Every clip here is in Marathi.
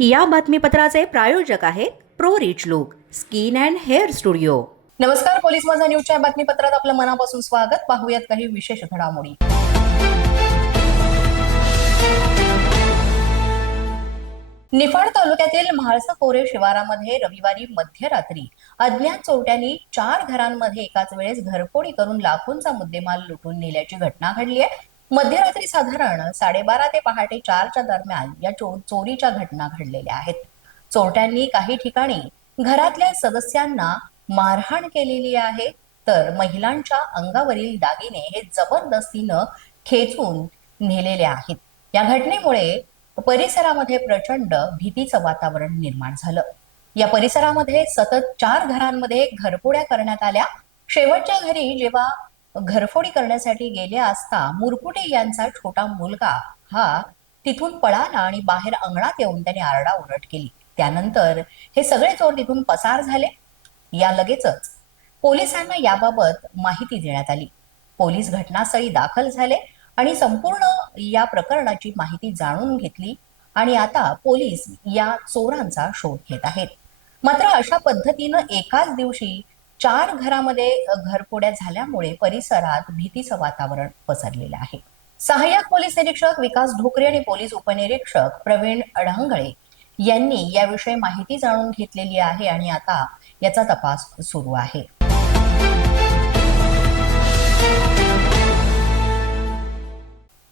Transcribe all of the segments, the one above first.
या बातमीपत्राचे प्रायोजक आहेत pro rich look skin and hair studio. नमस्कार पोलीस माझा न्यूजच्या बातमीपत्रात आपलं मनापासून स्वागत. पाहूयात काही विशेष घडामोडी. निफाड तालुक्यातील म्हाळसा कोरे शिवारामध्ये रविवारी मध्यरात्री अज्ञात चोरट्यांनी चार घरांमध्ये एकाच वेळेस घरफोडी करून लाखोंचा मुद्देमाल लुटून नेल्याची घटना घडली आहे. मध्यरात्री साधारण साडेबारा ते पहाटे चारच्या दरम्यान या चो- चोरीच्या घटना घडलेल्या आहेत. चोरट्यांनी काही ठिकाणी घरातल्या सदस्यांना मारहाण केलेली आहे तर महिलांच्या अंगावरील दागिने हे जबरदस्तीनं खेचून नेलेले आहेत. या घटनेमुळे परिसरामध्ये प्रचंड भीतीचं वातावरण निर्माण झालं. या परिसरामध्ये सतत चार घरांमध्ये घरपोड्या करण्यात आल्या. शेवटच्या घरी जेव्हा घरफोडी करण्यासाठी गेले असता मुरकुटे यांचा छोटा मुलगा हा तिथून पळाला आणि बाहेर अंगणात येऊन त्याने आरडा आरडाओरड केली. त्यानंतर हे सगळे चोर तिथून पसार झाले. या लगेचच पोलिसांना याबाबत माहिती देण्यात आली. पोलीस घटनास्थळी दाखल झाले आणि संपूर्ण या प्रकरणाची माहिती जाणून घेतली आणि आता पोलीस या चोरांचा शोध घेत आहेत. मात्र अशा पद्धतीनं एकाच दिवशी चार घरामध्ये घरफोड्या झाल्यामुळे परिसरात भीतीचं वातावरण पसरलेलं आहे. सहाय्यक पोलीस निरीक्षक विकास ढोकरे आणि पोलीस उपनिरीक्षक प्रवीण अढांगळे यांनी याविषयी माहिती जाणून घेतलेली आहे आणि आता याचा तपास सुरू आहे.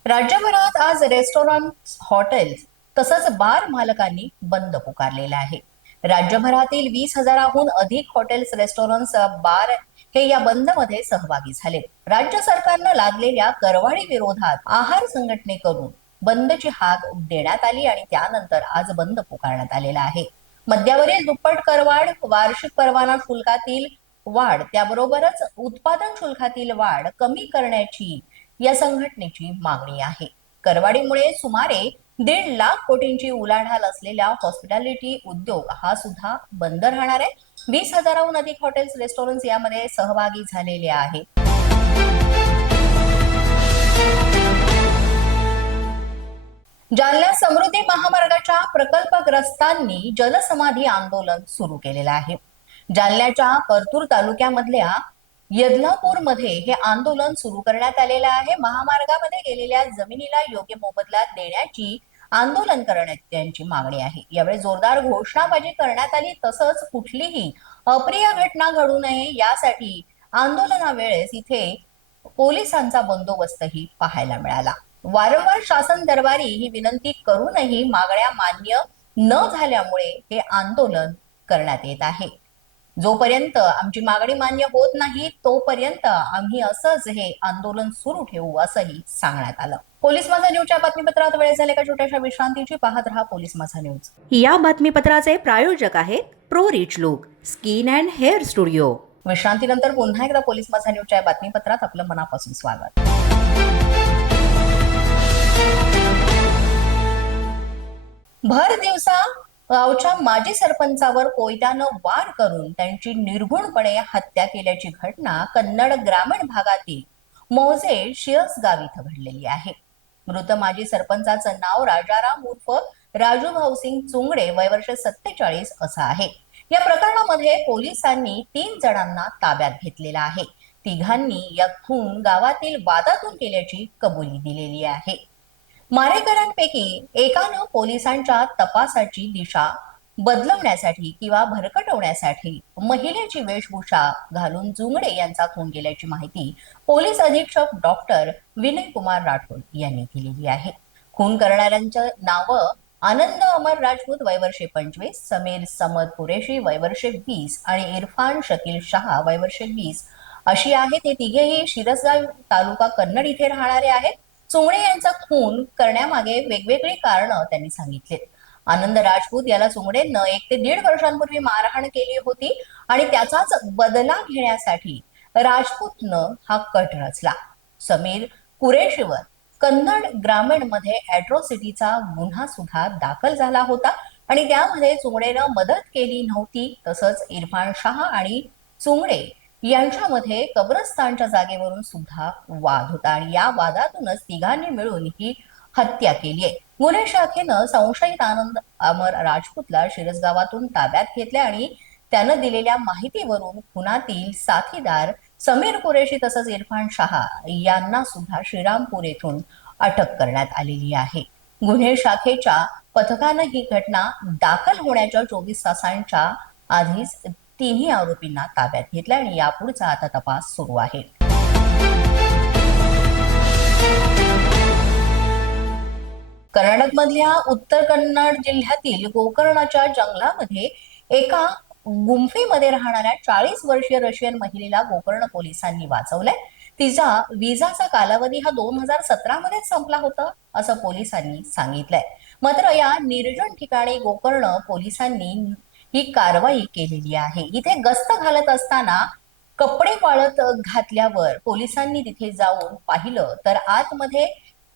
राज्यभरात आज रेस्टॉरंट हॉटेल्स तसंच बार मालकांनी बंद पुकारलेला आहे. राज्यभरातील वीस हजाराहून अधिक हॉटेल्स रेस्टॉरंट्स बार हे या बंदमध्ये सहभागी झाले. राज्य सरकारनं लादलेल्या करवाढी विरोधात आहार संघटनेकडून बंदची हाक देण्यात आली आणि त्यानंतर आज बंद पुकारण्यात आलेला आहे. मद्यावरील दुप्पट करवाढ वार्षिक परवाना शुल्कातील वाढ त्याबरोबरच उत्पादन शुल्कातील वाढ कमी करण्याची या संघटनेची मागणी आहे. करवाढीमुळे सुमारे दीड लाख कोटींची उलाढाल असलेल्या हॉस्पिटॅलिटी उद्योग हा सुद्धा बंद राहणार आहे. वीस हजाराहून अधिक हॉटेल्स रेस्टॉरंट्स यामध्ये सहभागी झालेले आहे जालना समृद्धी महामार्गाच्या प्रकल्पग्रस्तांनी जलसमाधी आंदोलन सुरू केलेलं आहे. जालन्याच्या परतूर तालुक्यामधल्या यदलापूरमध्ये हे आंदोलन सुरू करण्यात आलेलं आहे. महामार्गामध्ये गेलेल्या जमिनीला योग्य मोबदला देण्याची आंदोलन करण्याची मागणी आहे. यावेळी जोरदार घोषणाबाजी करण्यात आली. तसंच कुठलीही अप्रिय घटना घडू नये यासाठी आंदोलनावेळेस इथे पोलिसांचा बंदोबस्तही पाहायला मिळाला. वारंवार शासन दरबारी ही विनंती करूनही मागण्या मान्य न झाल्यामुळे हे आंदोलन करण्यात येत आहे. जोपर्यंत आमची मागणी मान्य होत नाही तोपर्यंत आम्ही असंच हे आंदोलन सुरू ठेवू असंही सांगण्यात आलं. पोलीस माझा न्यूजच्या बातमीपत्रात वेळ झाले का? छोट्याशा विश्रांतीची पाहत रहा पोलीस माझा न्यूज या बातमीपत्राचे प्रायोजक आहेत pro rich look skin and hair studio. विश्रांतीनंतर पुन्हा एकदा पोलीस माझा न्यूजच्या बातमीपत्रात आपलं मनापासून स्वागत. भर दिवसा गावच्या माजी सरपंचावर कोयत्यानं वार करून त्यांची निर्घुणपणे हत्या केल्याची घटना कन्नड ग्रामीण भागातील मोजे शिरस गाव इथं घडलेली आहे. मृत माजी सरपंचाचं नाव राजाराम उर्फ राजू भाऊसिंग चुंगडे वय वर्ष सत्तेचाळीस असं आहे. या प्रकरणामध्ये पोलिसांनी तीन जणांना ताब्यात घेतलेला आहे. तिघांनी या खून गावातील वादातून केल्याची कबुली दिलेली आहे. मारेकऱ्यांपैकी एकानं पोलिसांच्या तपासाची दिशा बदलवण्यासाठी किंवा भरकटवण्यासाठी महिलेची वेशभूषा घालून जुंगडे यांचा खून केल्याची माहिती पोलीस अधीक्षक डॉक्टर विनय कुमार राठोड यांनी दिलेली आहे. खून करणाऱ्यांच्या नावं आनंद अमर राजपूत वयवर्षे पंचवीस समीर समद कुरेशी वयवर्षे वीस आणि इरफान शकील शहा वयवर्षे वीस अशी आहे ते तिघेही शिरसगाव तालुका कन्नड इथे राहणारे आहेत. चोंगडे यांचा खून करण्यामागे वेगवेगळी कारणं त्यांनी सांगितलीत. आनंद राजपूत याला चोंगडेनं एक ते दीड वर्षांपूर्वी मारहाण केली होती आणि त्याचाच बदला घेण्यासाठी राजपूतनं हा कट रचला. समीर कुरेशीवर कन्नड ग्रामीणमध्ये अॅट्रॉसिटीचा गुन्हा सुद्धा दाखल झाला होता आणि त्यामध्ये चुंगडेनं मदत केली नव्हती तसंच इरफान शहा आणि चुंगडे यांच्यामध्ये कब्रस्तानच्या जागेवरून सुद्धा वाद होता आणि या वादातूनच तिघांनी मिळून ही हत्या केली आहे. गुन्हे शाखेनं संशयित आनंद अमर राजपूतला शिरसगावातून ताब्यात घेतले आणि त्यानं दिलेल्या माहितीवरून खुनातील साथीदार समीर कुरेशी तसंच इरफान शहा यांना सुद्धा श्रीरामपूर येथून अटक करण्यात आलेली आहे. गुन्हे शाखेच्या पथकानं ही घटना दाखल होण्याच्या चोवीस तासांच्या आधीच तिन्ही आरोपींना ताब्यात घेतलं आणि यापुढचा आता तपास सुरू आहे. कर्नाटकमधल्या उत्तर कन्नड जिल्ह्यातील गोकर्णाच्या जंगलामध्ये एका गुंफेमध्ये राहणाऱ्या चाळीस वर्षीय रशियन महिलेला गोकर्ण पोलिसांनी वाचवलंय. तिचा विजाचा कालावधी हा दोन हजार सतरा मध्येच संपला होता असं पोलिसांनी सांगितलंय. मात्र या निर्जन ठिकाणी गोकर्ण पोलिसांनी ही कारवाई केलेली आहे. इथे गस्त घालत असताना कपडे वाळत घातल्यावर पोलिसांनी तिथे जाऊन पाहिलं तर आतमध्ये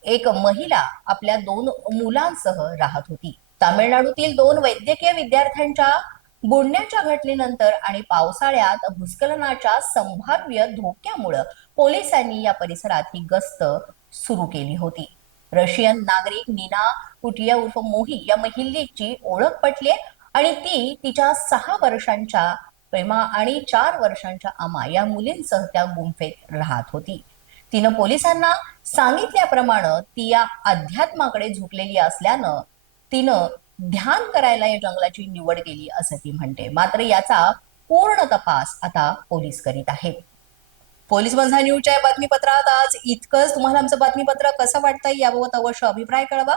एक महिला आपल्या दोन मुलांसह राहत होती. तामिळनाडूतील दोन वैद्यकीय विद्यार्थ्यांच्या बुडण्याच्या घटनेनंतर आणि पावसाळ्यात भूस्खलनाच्या संभाव्य धोक्यामुळं पोलिसांनी या परिसरात ही गस्त सुरू केली होती. रशियन नागरिक नीना कुटिया उर्फ मोही या महिलेची ओळख पटली आणि ती तिच्या सहा वर्षांच्या प्रेमा आणि चार वर्षांच्या आमा या मुलींसह त्या गुंफेत राहत होती. तिनं पोलिसांना सांगितल्याप्रमाणे ती या अध्यात्माकडे झुकलेली असल्यानं तिनं ध्यान करायला या जंगलाची निवड केली असं ती म्हणते. मात्र याचा पूर्ण तपास आता पोलीस करीत आहेत. पोलीस बंधा न्यूजच्या बातमीपत्रात आज इतकंच. तुम्हाला आमचं बातमीपत्र कसं वाटतंय याबाबत अवश्य अभिप्राय कळवा.